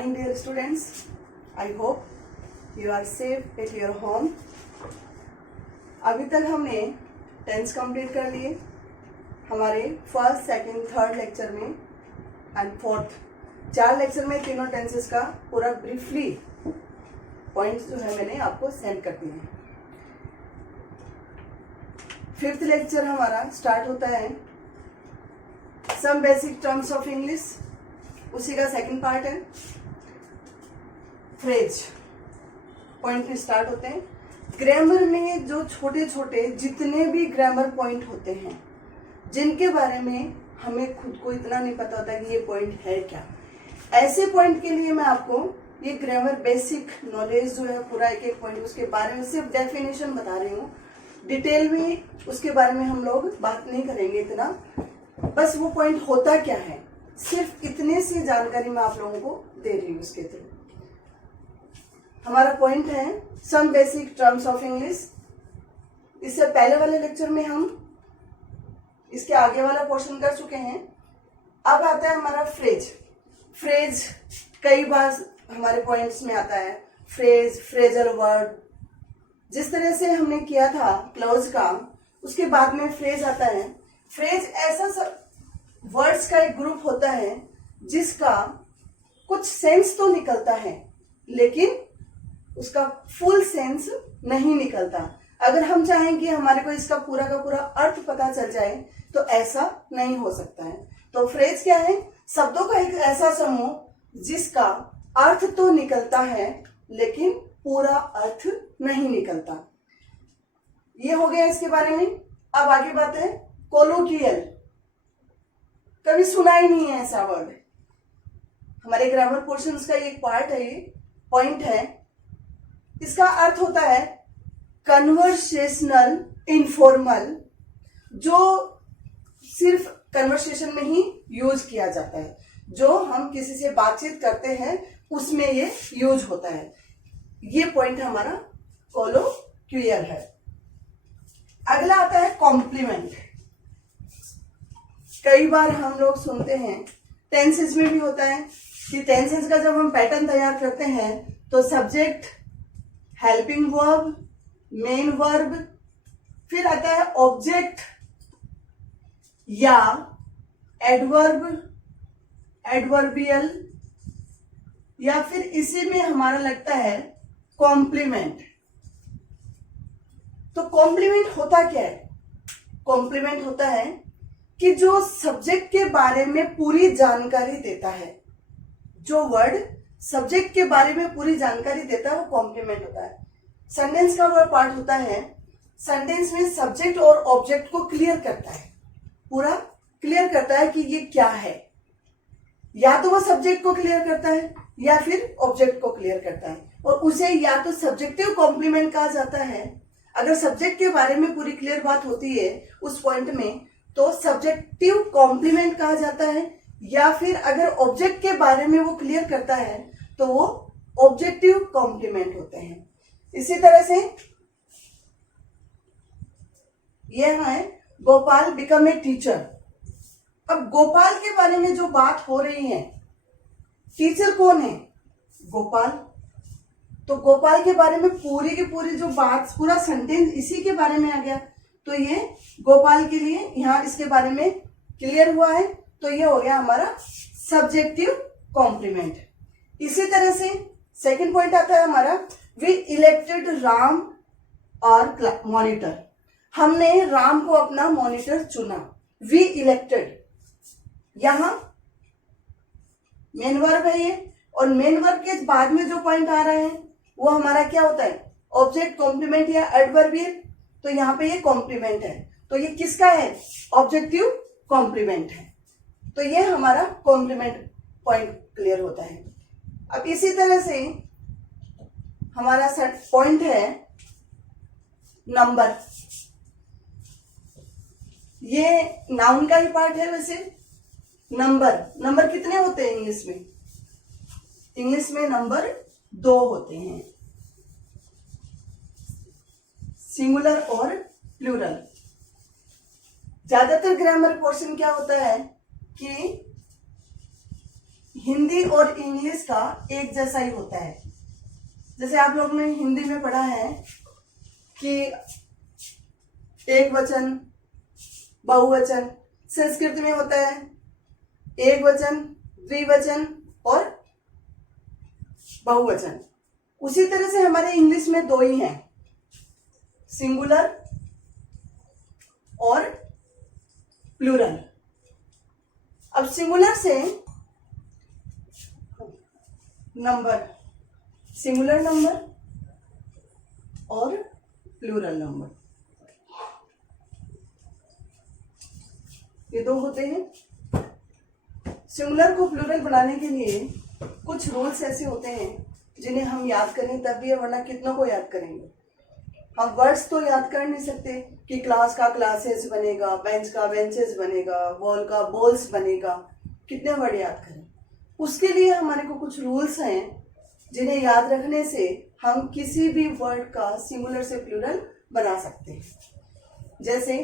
morning, dear students. I hope you are safe at your home. अभी तक हमने tense complete कर लिए हमारे फर्स्ट, सेकंड, थर्ड लेक्चर में एंड फोर्थ 4 लेक्चर में तीनों टेंसेस का पूरा ब्रीफली पॉइंट्स जो है मैंने आपको सेंड कर दिए हैं। फिफ्थ लेक्चर हमारा स्टार्ट होता है some basic terms of English, उसी का सेकंड पार्ट है। फ्रेज पॉइंट में स्टार्ट होते हैं। ग्रामर में जो छोटे छोटे जितने भी ग्रामर पॉइंट होते हैं जिनके बारे में हमें खुद को इतना नहीं पता होता कि ये पॉइंट है क्या, ऐसे पॉइंट के लिए मैं आपको ये ग्रामर बेसिक नॉलेज जो है पूरा एक एक पॉइंट उसके बारे में सिर्फ डेफिनेशन बता रही हूँ। डिटेल में उसके बारे में हम लोग बात नहीं करेंगे इतना, बस वो पॉइंट होता क्या है सिर्फ इतने सी जानकारी मैं आप लोगों को दे रही हूँ उसके थ्रू। हमारा पॉइंट है some basic terms of English. इससे पहले वाले लेक्चर में हम इसके आगे वाला पोर्शन कर चुके हैं। अब आता है हमारा फ्रेज। फ्रेज कई बार हमारे पॉइंट्स में आता है। फ्रेज, फ्रेजल वर्ड, जिस तरह से हमने किया था क्लोज का, उसके बाद में फ्रेज आता है। फ्रेज ऐसा वर्ड्स का एक ग्रुप होता है जिसका कुछ सेंस तो निकलता है लेकिन उसका फुल सेंस नहीं निकलता। अगर हम चाहें कि हमारे को इसका पूरा का पूरा अर्थ पता चल जाए तो ऐसा नहीं हो सकता है। तो फ्रेज क्या है? शब्दों का एक ऐसा समूह जिसका अर्थ तो निकलता है लेकिन पूरा अर्थ नहीं निकलता। ये हो गया इसके बारे में। अब आगे बात है कोलोकियल। कभी सुना ही नहीं है ऐसा वर्ड। हमारे ग्रामर पोर्शन का एक पार्ट है, ये पॉइंट है। इसका अर्थ होता है कन्वर्सेशनल इनफॉर्मल, जो सिर्फ कन्वर्सेशन में ही यूज किया जाता है। जो हम किसी से बातचीत करते हैं उसमें ये यूज होता है। ये पॉइंट हमारा कोलोक्वियल है। अगला आता है कॉम्प्लीमेंट। कई बार हम लोग सुनते हैं, टेंसेस में भी होता है कि टेंसेस का जब हम पैटर्न तैयार करते हैं तो subject, helping verb, main verb, फिर आता है ऑब्जेक्ट या एडवर्ब, एडवर्बियल, या फिर इसी में हमारा लगता है कॉम्प्लीमेंट। तो कॉम्प्लीमेंट होता क्या है? कॉम्प्लीमेंट होता है कि जो सब्जेक्ट के बारे में पूरी जानकारी देता है, जो वर्ड सब्जेक्ट के बारे में पूरी जानकारी देता है वो कॉम्प्लीमेंट होता है। सेंटेंस का वो पार्ट होता है, सेंटेंस में सब्जेक्ट और ऑब्जेक्ट को क्लियर करता है, पूरा क्लियर करता है कि ये क्या है। या तो वो सब्जेक्ट को क्लियर करता है या फिर ऑब्जेक्ट को क्लियर करता है, और उसे या तो सब्जेक्टिव कॉम्प्लीमेंट कहा जाता है। अगर सब्जेक्ट के बारे में पूरी क्लियर बात होती है उस पॉइंट में तो सब्जेक्टिव कॉम्प्लीमेंट कहा जाता है, या फिर अगर ऑब्जेक्ट के बारे में वो क्लियर करता है तो वो ऑब्जेक्टिव कॉम्प्लीमेंट होते हैं। इसी तरह से यह है गोपाल बिकम ए टीचर। अब गोपाल के बारे में जो बात हो रही है, टीचर कौन है? गोपाल। तो गोपाल के बारे में पूरी की पूरी जो बात, पूरा सेंटेंस इसी के बारे में आ गया। तो ये गोपाल के लिए यहां इसके बारे में क्लियर हुआ है, तो ये हो गया हमारा सब्जेक्टिव कॉम्प्लीमेंट। इसी तरह से सेकंड पॉइंट आता है हमारा वी इलेक्टेड राम और मॉनिटर। हमने राम को अपना मॉनिटर चुना। वी इलेक्टेड, यहां मेन वर्ब है ये, और मेन वर्ब के बाद में जो पॉइंट आ रहा है वो हमारा क्या होता है? ऑब्जेक्ट, कॉम्प्लीमेंट या एडवर्बियल। तो यहाँ पे ये कॉम्प्लीमेंट है, तो ये किसका है? ऑब्जेक्टिव कॉम्प्लीमेंट है। तो ये हमारा कॉम्प्लीमेंट पॉइंट क्लियर होता है। अब इसी तरह से हमारा पॉइंट है नंबर। ये नाउन का ही पार्ट है। वैसे नंबर कितने होते हैं इंग्लिश में? इंग्लिश में नंबर 2 होते हैं, सिंगुलर और प्लूरल। ज्यादातर ग्रामर पोर्शन क्या होता है कि हिंदी और इंग्लिश का एक जैसा ही होता है। जैसे आप लोग ने हिंदी में पढ़ा है कि एक वचन, बहुवचन, संस्कृत में होता है एक वचन, द्विवचन और बहुवचन। उसी तरह से हमारे इंग्लिश में दो ही हैं, सिंगुलर और प्लूरल। अब सिंगुलर से नंबर, सिंगुलर नंबर और प्लूरल नंबर, ये दो होते हैं। सिंगुलर को प्लूरल बनाने के लिए कुछ रूल्स ऐसे होते हैं जिन्हें हम याद करें तब भी है, वरना कितनों को याद करेंगे। हम वर्ड्स तो याद कर नहीं सकते कि क्लास का क्लासेस बनेगा, बेंच का बेंचेस बनेगा, बॉल का बॉल्स बनेगा, कितने वर्ड याद करें। उसके लिए हमारे को कुछ रूल्स हैं जिन्हें याद रखने से हम किसी भी वर्ड का सिंगुलर से प्लूरल बना सकते हैं। जैसे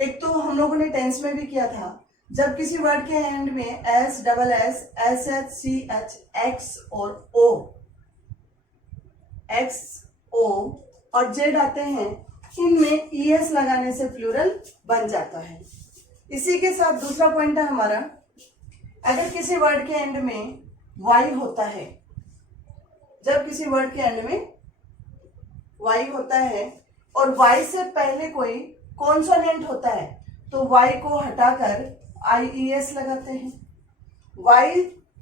एक तो हम लोगों ने टेंस में भी किया था, जब किसी वर्ड के एंड में S, double S, S H, C H, X और ओ, एक्स, ओ और जेड आते हैं, इनमें ई एस लगाने से प्लूरल बन जाता है। इसी के साथ दूसरा पॉइंट है हमारा, अगर किसी वर्ड के एंड में वाई होता है, जब किसी वर्ड के एंड में वाई होता है और वाई से पहले कोई कॉन्सोनेंट होता है तो वाई को हटाकर आई ई एस लगाते हैं। वाई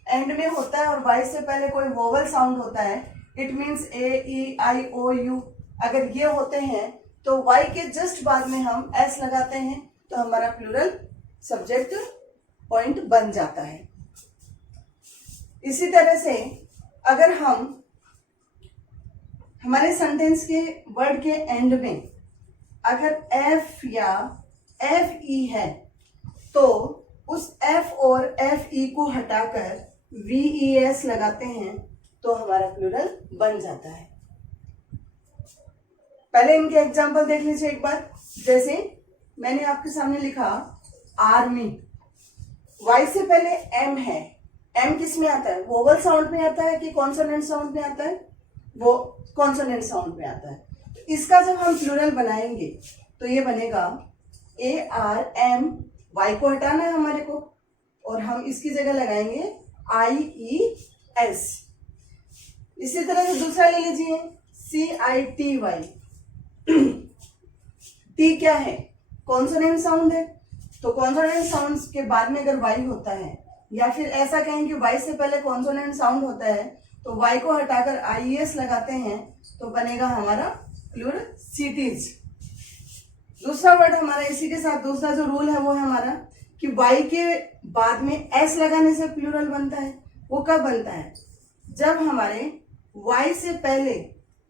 एंड में होता है और वाई से पहले कोई वोवल साउंड होता है, it means A, E, I, O, U, अगर ये होते हैं तो वाई के जस्ट बाद में हम एस लगाते हैं तो हमारा प्लूरल सब्जेक्ट पॉइंट बन जाता है। इसी तरह से अगर हम हमारे सेंटेंस के वर्ड के एंड में अगर एफ या एफ ई है तो उस एफ और एफ ई को हटाकर वी ई एस लगाते हैं तो हमारा प्लूरल बन जाता है। पहले इनके एग्जाम्पल देख लीजिए एक बार। जैसे मैंने आपके सामने लिखा आर्मी, वाई से पहले एम है, एम किस में आता है, वोवल साउंड में आता है कि कॉन्सोनेंट साउंड में आता है, वो कॉन्सोनेंट साउंड में आता है। तो इसका जब हम प्लूरल बनाएंगे तो ये बनेगा ए आर एम, वाई को हटाना है हमारे को और हम इसकी जगह लगाएंगे आई ई एस। इसी तरह से दूसरा ले लीजिए सी आई टी वाई, टी क्या है, कॉन्सोनेंट साउंड है, तो कॉन्सोनेंट साउंड के बाद में अगर वाई होता है या फिर ऐसा कहें कि वाई से पहले कॉन्सोनेंट साउंड होता है तो वाई को हटाकर आई ई एस लगाते हैं तो बनेगा हमारा प्लूरल सिटीज। दूसरा वर्ड हमारा इसी के साथ दूसरा जो रूल है वो है हमारा कि वाई के बाद में एस लगाने से प्लूरल बनता है। वो कब बनता है, जब हमारे वाई से पहले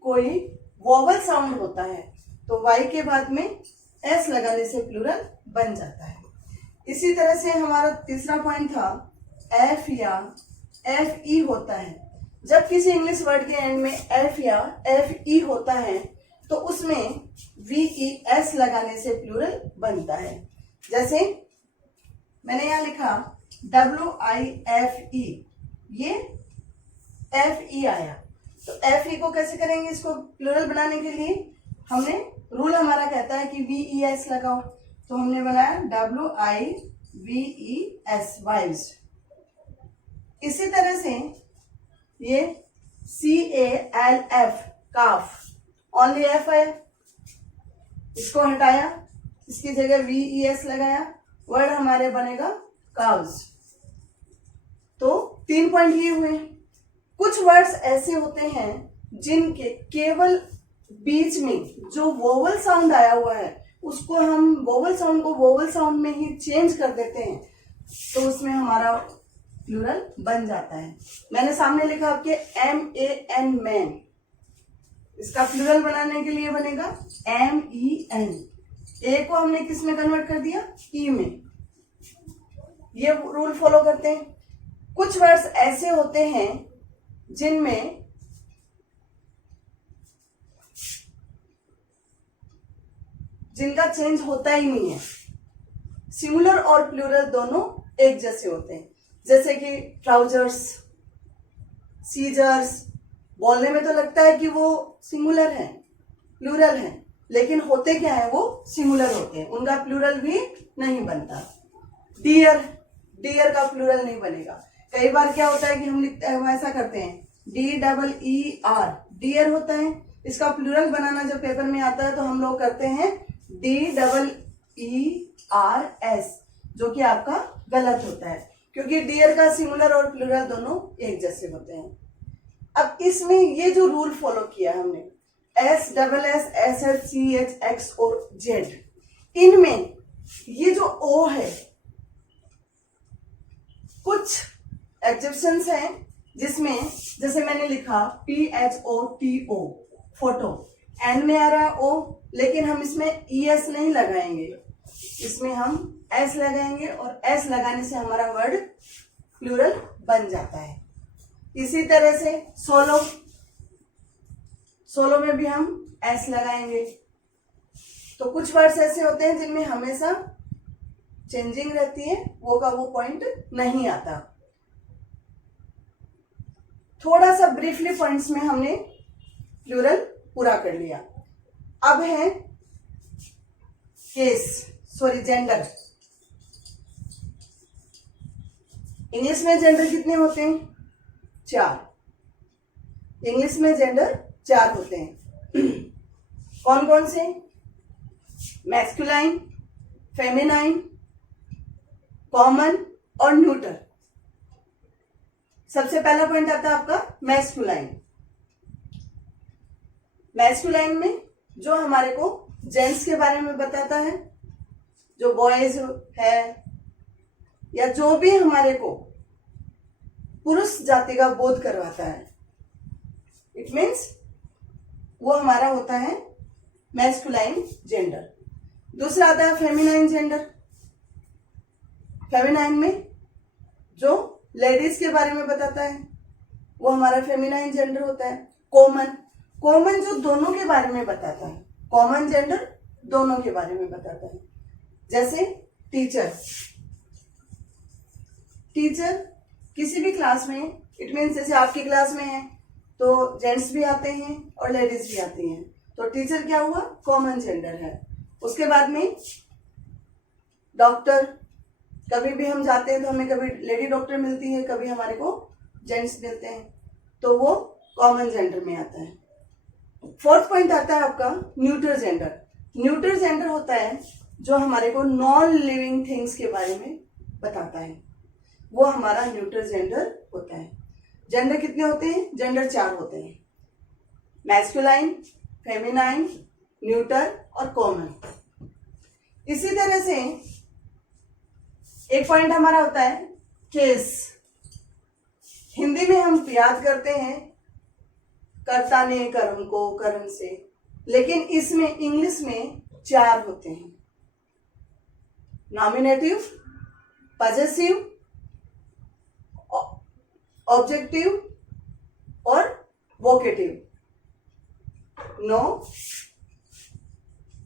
कोई वोवल साउंड होता है तो वाई के बाद में एस लगाने से प्लूरल बन जाता है। इसी तरह से हमारा तीसरा पॉइंट था एफ या एफ ई होता है, जब किसी इंग्लिश वर्ड के एंड में एफ या एफ ई होता है तो उसमें वी ई एस लगाने से प्लूरल बनता है। जैसे मैंने यहां लिखा डब्ल्यू आई एफ ई, ये एफ ई आया, तो एफ ई को कैसे करेंगे, इसको प्लूरल बनाने के लिए हमने रूल हमारा कहता है कि वी ई एस लगाओ, तो हमने बनाया W I V E S, wives. इसी तरह से ये C A L F, calf, only F है, इसको हटाया, इसकी जगह वी ई एस लगाया, वर्ड हमारे बनेगा काव्स। तो 3 पॉइंट ये हुए। कुछ वर्ड्स ऐसे होते हैं जिनके केवल बीच में जो वोवल साउंड आया हुआ है उसको हम वोवल साउंड को वोवल साउंड में ही चेंज कर देते हैं तो उसमें हमारा प्लूरल बन जाता है। मैंने सामने लिखा आपके एम ए एन, मैन, इसका प्लूरल बनाने के लिए बनेगा एम ई एन। ए को हमने किस में कन्वर्ट कर दिया, ई में। ये रूल फॉलो करते हैं। कुछ वर्ड्स ऐसे होते हैं जिनमें जिनका चेंज होता ही नहीं है, सिंगुलर और प्लूरल दोनों एक जैसे होते हैं। जैसे कि ट्राउजर्स, सीजर्स। बोलने में तो लगता है कि वो सिंगुलर है, प्लूरल है, लेकिन होते क्या है, वो सिंगुलर होते हैं, उनका प्लूरल भी नहीं बनता। डियर, डियर का प्लूरल नहीं बनेगा। कई बार क्या होता है कि हम ऐसा करते हैं, DEER, डियर होता है, इसका प्लूरल बनाना जब पेपर में आता है तो हम लोग करते हैं DEERS, जो कि आपका गलत होता है, क्योंकि डियर का सिंगुलर और प्लूरल दोनों एक जैसे होते हैं। अब इसमें ये जो रूल फॉलो किया हमने, SSS, SH, CH, X और Z, इनमें ये जो O है, कुछ एग्जिबिशंस हैं जिसमें, जैसे मैंने लिखा PHOTO, फोटो, N में आ रहा है O, लेकिन हम इसमें ES नहीं लगाएंगे, इसमें हम S लगाएंगे और S लगाने से हमारा वर्ड प्लूरल बन जाता है। इसी तरह से सोलो, सोलो में भी हम S लगाएंगे। तो कुछ वर्ड्स ऐसे होते हैं जिनमें हमेशा चेंजिंग रहती है, वो का वो पॉइंट नहीं आता। थोड़ा सा ब्रीफली पॉइंट्स में हमने प्लूरल पूरा कर लिया। अब है जेंडर। इंग्लिश में जेंडर कितने होते हैं? 4। इंग्लिश में जेंडर 4 होते हैं। कौन कौन से? मैस्कुलाइन, फेमिनाइन, कॉमन और न्यूटर। सबसे पहला पॉइंट आता है आपका मैस्कुलाइन। मैस्कुलाइन में जो हमारे को जेंट्स के बारे में बताता है, जो बॉयज है या जो भी हमारे को पुरुष जाति का बोध करवाता है, इट मीन्स वो हमारा होता है मैस्कुलाइन जेंडर। दूसरा आता है फेमिनाइन जेंडर। फेमिनाइन में जो लेडीज के बारे में बताता है वो हमारा फेमिनाइन जेंडर होता है। कॉमन, कॉमन जो दोनों के बारे में बताता है, कॉमन जेंडर दोनों के बारे में बताता है। जैसे टीचर, टीचर किसी भी क्लास में, इट मीन्स जैसे आपकी क्लास में है तो जेंट्स भी आते हैं और लेडीज भी आती हैं, तो टीचर क्या हुआ? कॉमन जेंडर है। उसके बाद में डॉक्टर, कभी भी हम जाते हैं तो हमें कभी लेडी डॉक्टर मिलती है, कभी हमारे को जेंट्स मिलते हैं, तो वो कॉमन जेंडर में आता है। 4th पॉइंट आता है आपका न्यूटर जेंडर। न्यूटर जेंडर होता है जो हमारे को नॉन लिविंग थिंग्स के बारे में बताता है, वो हमारा न्यूटर जेंडर होता है। जेंडर कितने होते हैं? जेंडर 4 होते हैं, मैस्कुलाइन, फेमिनाइन, न्यूटर और कॉमन। इसी तरह से एक पॉइंट हमारा होता है केस। हिंदी में हम याद करते हैं कर्ता ने कर्म को कर्म से, लेकिन इसमें इंग्लिश में 4 होते हैं, नॉमिनेटिव, पजेसिव, ऑब्जेक्टिव और वोकेटिव। नो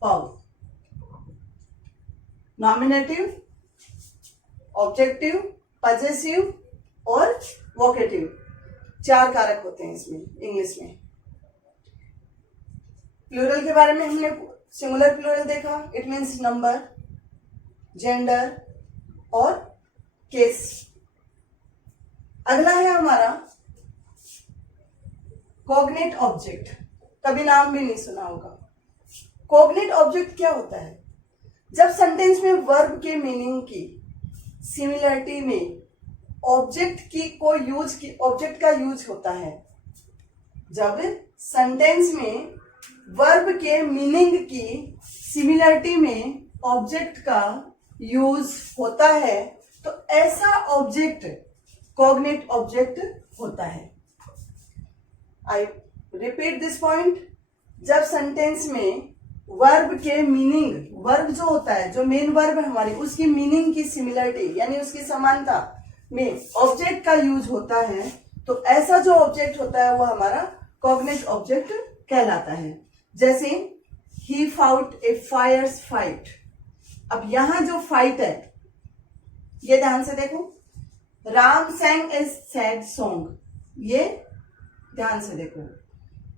पाउ, नॉमिनेटिव, ऑब्जेक्टिव, पजेसिव और वोकेटिव, 4 कारक होते हैं इसमें इंग्लिश में। प्लूरल के बारे में हमने सिंगुलर प्लूरल देखा, इट मीन्स नंबर, जेंडर और केस। अगला है हमारा कॉग्नेट ऑब्जेक्ट। कभी नाम भी नहीं सुना होगा। कॉग्नेट ऑब्जेक्ट क्या होता है? जब सेंटेंस में वर्ब के मीनिंग की सिमिलरिटी में ऑब्जेक्ट का यूज होता है, जब सेंटेंस में वर्ब के मीनिंग की सिमिलरिटी में ऑब्जेक्ट का यूज होता है, तो ऐसा ऑब्जेक्ट कॉग्नेट ऑब्जेक्ट होता है। I repeat this point. जब सेंटेंस में वर्ब के मीनिंग, वर्ब जो होता है, जो मेन वर्ब है हमारी, उसकी मीनिंग की सिमिलरिटी यानी उसकी समानता में ऑब्जेक्ट का यूज होता है, तो ऐसा जो ऑब्जेक्ट होता है वो हमारा कॉग्नेट ऑब्जेक्ट कहलाता है। जैसे ही फाउट ए फायर्स फाइट। अब यहां जो फाइट है, ये ध्यान से देखो, Ram sang a sad song, ये ध्यान से देखो,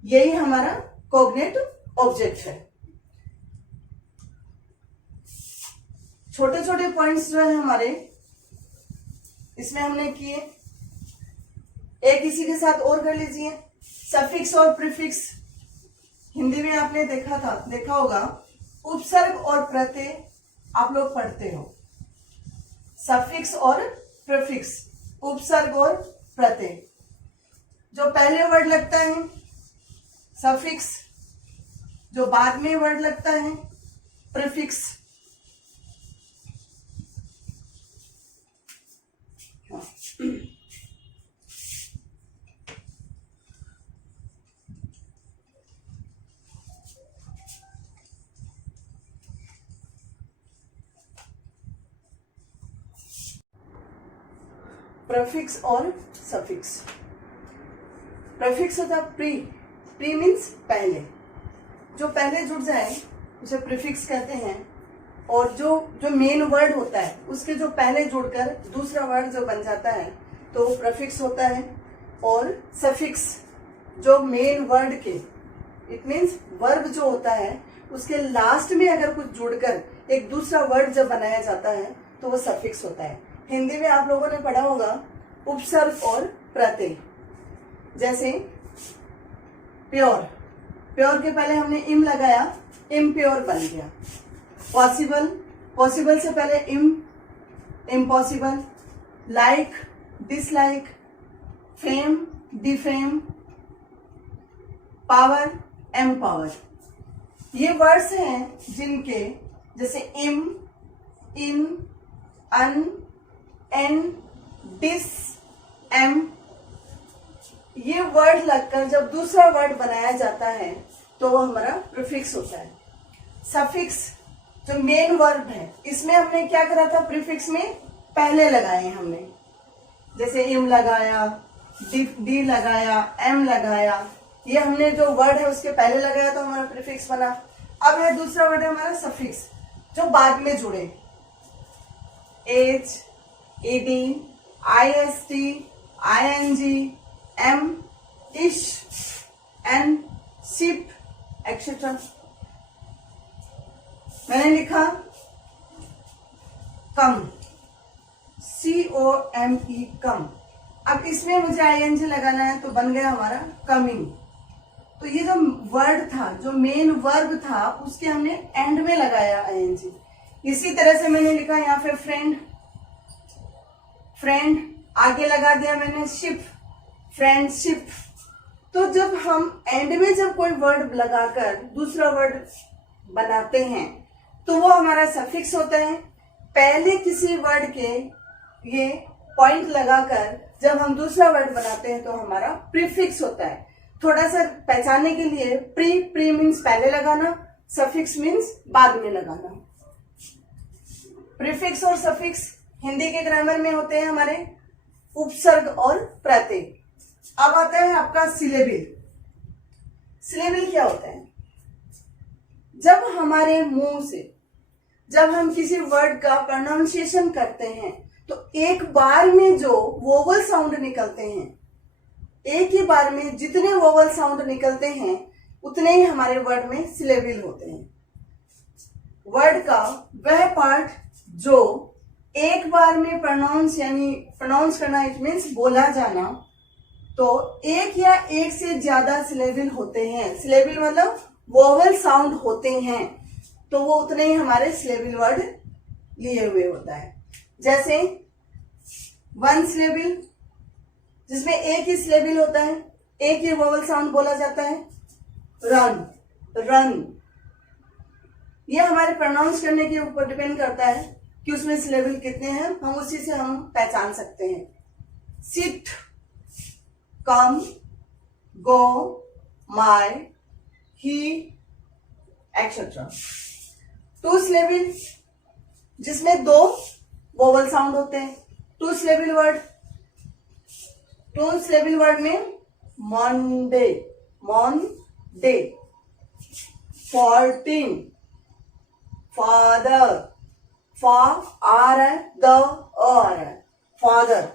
यही हमारा कॉग्नेट ऑब्जेक्ट है। छोटे छोटे पॉइंट्स जो है हमारे इसमें हमने किए। एक इसी के साथ और कर लीजिए, सफिक्स और प्रीफिक्स। हिंदी में आपने देखा होगा, उपसर्ग और प्रत्यय आप लोग पढ़ते हो। सफिक्स और प्रीफिक्स, उपसर्ग और प्रत्यय। जो पहले वर्ड लगता है सफिक्स, जो बाद में वर्ड लगता है प्रीफिक्स। प्रीफिक्स और सफिक्स। प्रीफिक्स होता है प्री मीन्स पहले, जो पहले जुड़ जाए उसे प्रीफिक्स कहते हैं। और जो मेन वर्ड होता है उसके जो पहले जुड़कर दूसरा वर्ड जो बन जाता है तो वो प्रीफिक्स होता है। और सफिक्स जो मेन वर्ड के, इट मीन्स वर्ब जो होता है उसके लास्ट में अगर कुछ जुड़कर एक दूसरा वर्ड जब बनाया जाता है तो वो सफिक्स होता है। हिंदी में आप लोगों ने पढ़ा होगा उपसर्ग और प्रत्यय। जैसे प्योर, प्योर के पहले हमने इम लगाया, इम्प्योर बन गया। पॉसिबल, पॉसिबल से पहले impossible. Like, dislike. Fame, defame. Power, empower. ये वर्ड्स हैं जिनके जैसे इम, इन, अन, एन, डिस, एम, ये वर्ड लगकर जब दूसरा वर्ड बनाया जाता है तो वो हमारा प्रीफिक्स होता है। सफिक्स जो मेन वर्ब है, इसमें हमने क्या करा था, प्रीफिक्स में पहले लगाए हमने, जैसे इम लगाया, डी लगाया, एम लगाया, ये हमने जो वर्ड है उसके पहले लगाया तो हमारा प्रीफिक्स बना। अब है दूसरा वर्ड है हमारा सफिक्स, जो बाद में जुड़े। H, ED, IST, ING, M, ish, N, ship, etcetera. मैंने लिखा कम, COME, कम। अब इसमें मुझे आईएनजी लगाना है तो बन गया हमारा कमिंग। तो ये जो वर्ड था, जो मेन वर्ब था, उसके हमने एंड में लगाया आईएनजी। इसी तरह से मैंने लिखा यहाँ पे फ्रेंड, फ्रेंड आगे लगा दिया मैंने शिप, फ्रेंडशिप। तो जब हम एंड में जब कोई वर्ड लगाकर दूसरा वर्ड बनाते हैं तो वो हमारा सफिक्स होता है। पहले किसी वर्ड के ये पॉइंट लगाकर जब हम दूसरा वर्ड बनाते हैं तो हमारा प्रीफिक्स होता है। थोड़ा सा पहचानने के लिए, प्री मीन्स पहले लगाना, सफिक्स मीन्स बाद में लगाना। प्रीफिक्स और सफिक्स हिंदी के ग्रामर में होते हैं हमारे उपसर्ग और प्रत्यय। अब आता है आपका सिलेबिल। सिलेबिल क्या होता है? जब हमारे मुंह से जब हम किसी वर्ड का प्रोनाउंसिएशन करते हैं तो एक बार में जो वोवल साउंड निकलते हैं, एक ही बार में जितने वोवल साउंड निकलते हैं उतने ही हमारे वर्ड में सिलेबिल होते हैं। वर्ड का वह पार्ट जो एक बार में प्रोनाउंस, यानी प्रोनाउंस करना, इट मीन्स बोला जाना, तो एक या एक से ज्यादा सिलेबिल होते हैं। सिलेबिल मतलब वोवल साउंड होते हैं, तो वो उतने ही हमारे सिलेबिल वर्ड लिए हुए होता है। जैसे वन सिलेबिल, जिसमें एक ही सिलेबिल होता है, एक ही वोवल साउंड बोला जाता है, रन, रन। ये हमारे प्रोनाउंस करने के ऊपर डिपेंड करता है कि उसमें सिलेबिल कितने हैं, हम उसी से हम पहचान सकते हैं। Sit, come, go, my, he, etcetera. Two syllable, जिसमें दो वोवल साउंड होते हैं, two syllable word. Two syllable word में मंडे, मॉनडे, 14, फादर, फा आ रहा है, द आ रहा है, फादर,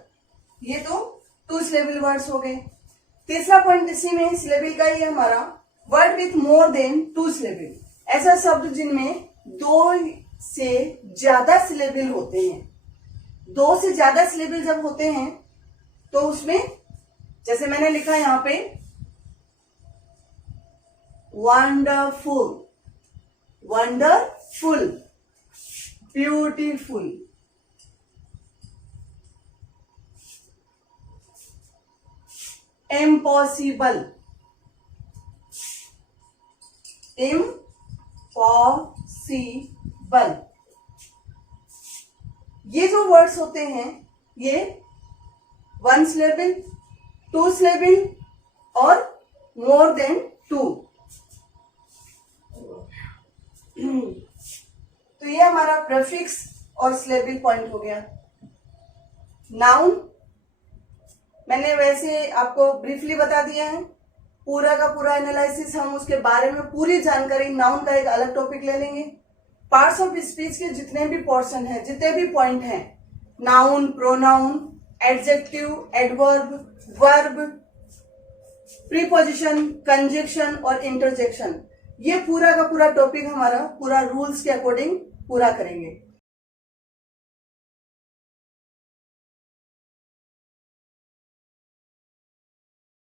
ये तो 2 सिलेबल वर्ड्स हो गए। तीसरा पॉइंट इसी में सिलेबल का ही है हमारा, word with more than 2 syllable. ऐसा शब्द जिनमें 2 से ज्यादा सिलेबल होते हैं। 2 से ज्यादा सिलेबल जब होते हैं तो उसमें जैसे मैंने लिखा यहां पे wonderful, wonderful, beautiful, impossible, impossible, ये जो वर्ड्स होते हैं ये 1 सिलेबल, 2 सिलेबल और मोर देन 2। तो ये हमारा प्रीफिक्स और सिलेबल पॉइंट हो गया। नाउन मैंने वैसे आपको ब्रीफली बता दिया है, पूरा का पूरा एनालिसिस हम उसके बारे में पूरी जानकारी, नाउन का एक अलग टॉपिक ले लेंगे। पार्ट्स ऑफ स्पीच के जितने भी पोर्शन हैं, जितने भी पॉइंट हैं, noun, pronoun, adjective, adverb, verb, preposition, conjunction और इंटरजेक्शन, ये पूरा का पूरा टॉपिक हमारा पूरा रूल्स के अकॉर्डिंग पूरा करेंगे।